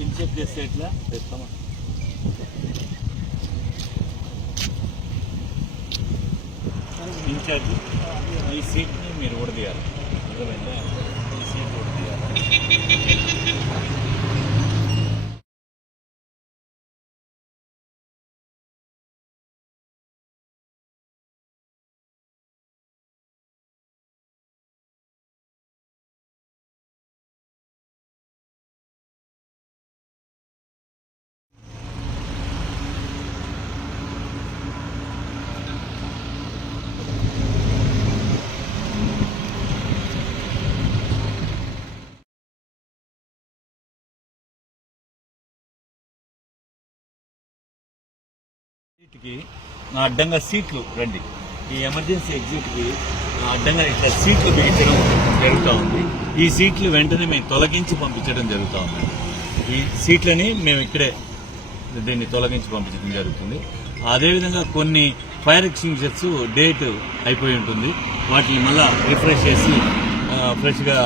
ఎంతసేపు చేస్తే ఎట్లా? తెస్తామా? ఇన్ఛార్జ్ ఈ సీట్ని మీరు ఉడదీయాలి అర్థమైందా? ఈ సీట్ ఉడదీయాలి సీట్కి అడ్డంగా సీట్లు రండి. ఈ ఎమర్జెన్సీ ఎగ్జిట్కి అడ్డంగా ఇట్లా సీట్లు బిగించడం జరుగుతూ ఉంది. ఈ సీట్లు వెంటనే మేము తొలగించి పంపించడం జరుగుతూ ఉంది. ఈ సీట్లని మేము ఇక్కడే దీన్ని తొలగించి పంపించడం జరుగుతుంది. అదేవిధంగా కొన్ని ఫైర్ ఎక్స్టింగ్విషర్స్ డేట్ అయిపోయి ఉంటుంది. వాటిని మళ్ళీ రిఫ్రెష్ చేసి ఫ్రెష్గా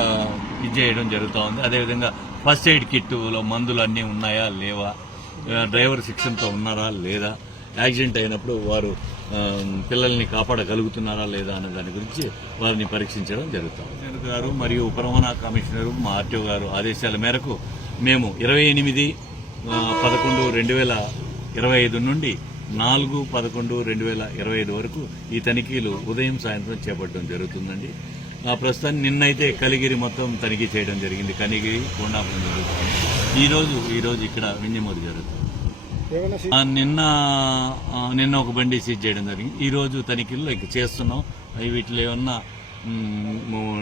ఇది చేయడం జరుగుతూ ఉంది. అదేవిధంగా ఫస్ట్ ఎయిడ్ కిట్లో మందులు అన్నీ ఉన్నాయా? లేవా? డ్రైవర్ శిక్షణతో ఉన్నారా? లేదా? యాక్సిడెంట్ అయినప్పుడు వారు పిల్లల్ని కాపాడగలుగుతున్నారా లేదా అన్న దాని గురించి వారిని పరీక్షించడం జరుగుతుంది. గారు మరియు ఉపరమణ కమిషనరు కమిషనర్ మా ఆర్టీఓ గారు ఆదేశాల మేరకు మేము ఇరవై ఎనిమిది పదకొండు రెండు వేల ఇరవై ఐదు నుండి నాలుగు పదకొండు రెండు వేల ఇరవై ఐదు వరకు ఈ తనిఖీలు ఉదయం సాయంత్రం చేపట్టడం జరుగుతుందండి. ఆ ప్రస్తుతాన్ని నిన్నైతే కలిగిరి మొత్తం తనిఖీ చేయడం జరిగింది. కనిగిరి కొండాపురం జరుగుతుంది. ఈరోజు ఈరోజు ఇక్కడ వింజమూరు జరుగుతుంది. నిన్న నిన్న ఒక బండి సీజ్ చేయడం జరిగింది. ఈరోజు తనిఖీల్లో తనిఖీలు ఇక చేస్తున్నాం. అవి వీటిలో ఏమన్నా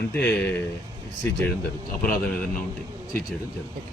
అంటే ఉంటే సీజ్ చేయడం జరుగుతుంది. అపరాధం ఏదన్నా ఉంటే సీజ్ చేయడం జరుగుతుంది.